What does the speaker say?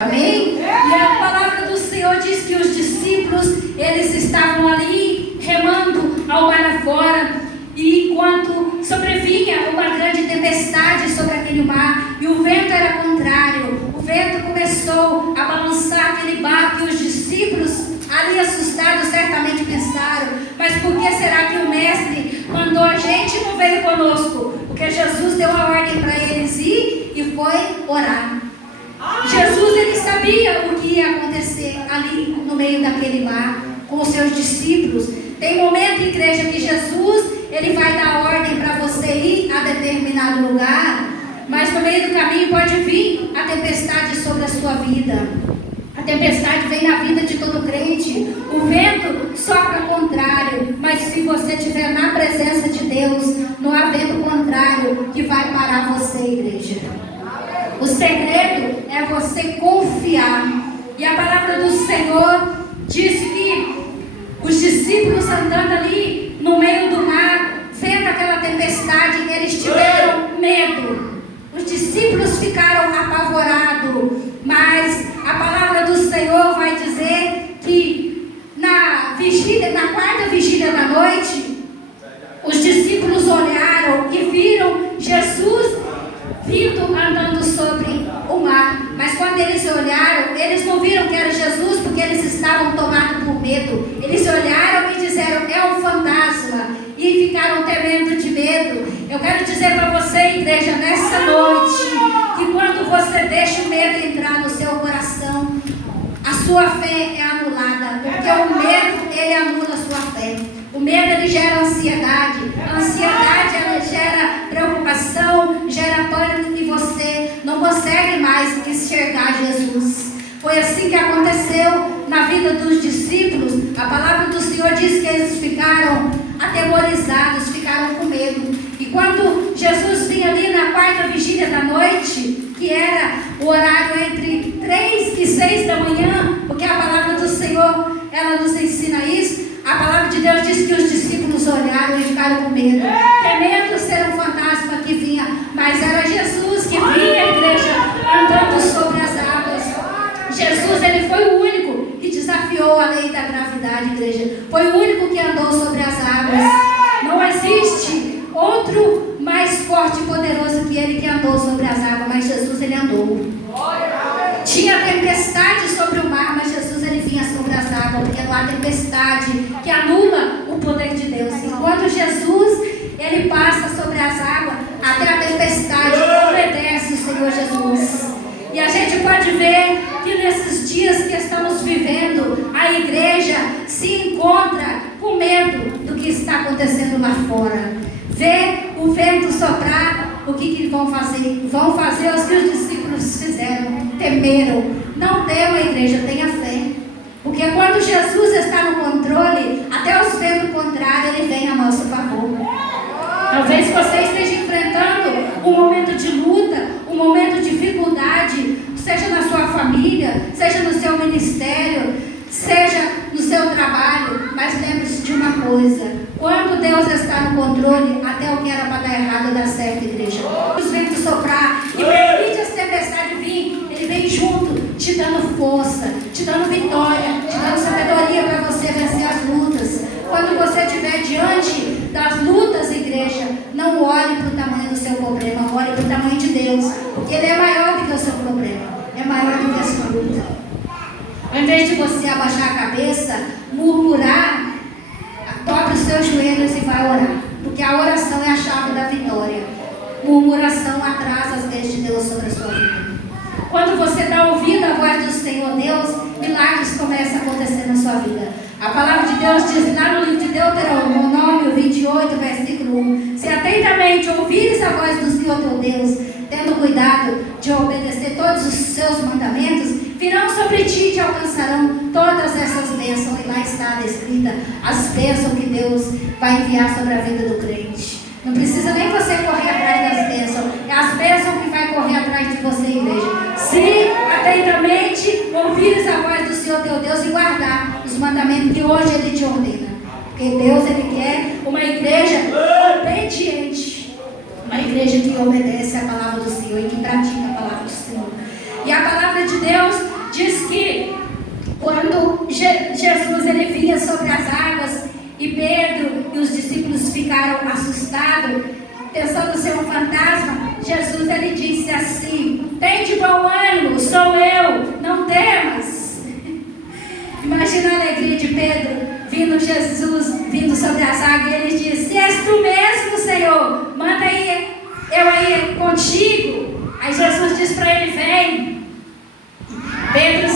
Amém? E a palavra do Senhor diz que os discípulos, eles estavam ali remando ao mar afora, e enquanto sobrevinha uma grande tempestade sobre aquele mar, e o vento era contrário, o vento começou a balançar aquele barco, e os discípulos ali assustados certamente pensaram: mas por que será que o mestre mandou a gente e não veio conosco? Porque Jesus deu a ordem para eles ir e foi orar. Jesus, ele sabia o que ia acontecer ali no meio daquele mar com os seus discípulos. Tem momento, igreja, que Jesus, ele vai dar ordem para você ir a determinado lugar, mas no meio do caminho pode vir a tempestade sobre a sua vida. A tempestade vem na vida de todo crente. O vento sopra contrário, mas se você estiver na presença de Deus, não há vento contrário que vai parar você, igreja. O segredo é você confiar. E a palavra do Senhor disse que os discípulos andando ali no meio do mar, vendo aquela tempestade, eles tiveram medo. Os discípulos ficaram apavorados. Mas a palavra do Senhor vai dizer que na quarta vigília da noite, os discípulos olharam e viram Jesus vindo andando sobre o mar. Mas quando eles olharam, eles não viram que era Jesus, porque eles estavam tomados por medo. Eles olharam e disseram: é um fantasma, e ficaram temendo de medo. Eu quero dizer para você, igreja, nessa noite, que quando você deixa o medo entrar no seu coração, a sua fé é anulada, porque o medo, ele anula a sua fé. O medo, ele gera ansiedade. A ansiedade, ela gera preocupação, gera pânico, e você não consegue mais enxergar Jesus. Foi assim que aconteceu na vida dos discípulos. A palavra do Senhor diz que eles ficaram atemorizados, ficaram com medo. E quando Jesus vinha ali na quarta vigília da noite, que era o horário entre 3 e 6 da manhã, porque a palavra do Senhor, ela nos ensina isso. A palavra de Deus diz que os discípulos olharam e ficaram com medo, temendo ser um fantasma que vinha, mas era Jesus que vinha, a igreja, andando sobre as águas. Jesus, ele foi o único que desafiou a lei da gravidade, igreja. Foi o único que andou sobre as águas. Não existe outro mais forte e poderoso que ele, que andou sobre as águas, mas Jesus, ele andou. Tinha tempestade sobre o mar, mas Jesus, ele vinha sobre as águas, porque não há tempestade que anula o poder de Deus. Enquanto Jesus, ele passa sobre as águas, até a tempestade obedece o Senhor Jesus. E a gente pode ver que nesses dias que estamos vivendo, a igreja se encontra com medo do que está acontecendo lá fora. Vê o vento soprar, o que vão fazer? Vão fazer os que os discípulos fizeram, temeram. Não tema, igreja, tenha fé. Porque quando Jesus está no controle, até os ventos contrários, ele vem a nosso favor. Talvez você esteja enfrentando um momento de luta, um momento de dificuldade, seja na sua família, seja no seu ministério, seja no seu trabalho. Mas lembre-se de uma coisa: quando Deus está no controle, até o que era para dar errado dá certo, igreja. Os ventos soprar e permite as tempestades vir, ele vem junto, te dando força, te dando vitória, te dando sabedoria para você vencer as lutas. Quando você estiver diante das lutas, igreja, não olhe para o tamanho do seu problema, olhe para o tamanho de Deus, porque ele é maior do que o seu problema, é maior do que a sua luta. Ao invés de você abaixar a cabeça, murmurar, dobre os seus joelhos e vai orar, porque a oração é a chave da vitória. Murmuração atrasa as leis de Deus sobre a sua vida. Quando você dá ouvido à voz do Senhor Deus, milagres começam a acontecer na sua vida. A palavra de Deus diz lá no livro de Deuteronômio 28, versículo 1: se atentamente ouvires a voz do Senhor teu Deus, tendo cuidado de obedecer todos os seus mandamentos, virão sobre ti e te alcançarão todas essas bênçãos. E lá está descrita as bênçãos que Deus vai enviar sobre a vida do crente. Não precisa nem você correr atrás das bênçãos, é as bênçãos que vai correr atrás de você, igreja. Se atentamente ouvires a voz do Senhor teu Deus e guardar os mandamentos que hoje ele te ordena, porque Deus, ele quer uma igreja obediente, uma igreja que obedece a palavra do Senhor e que pratica a palavra do Senhor. E a palavra de Deus, ficaram assustados, pensando ser um fantasma. Jesus, ele disse assim: tem de bom ânimo, sou eu, não temas. Imagina a alegria de Pedro, vindo Jesus, vindo sobre as águas, e ele diz: se és tu mesmo, Senhor, manda aí, eu aí contigo. Aí Jesus diz para ele: vem. Pedro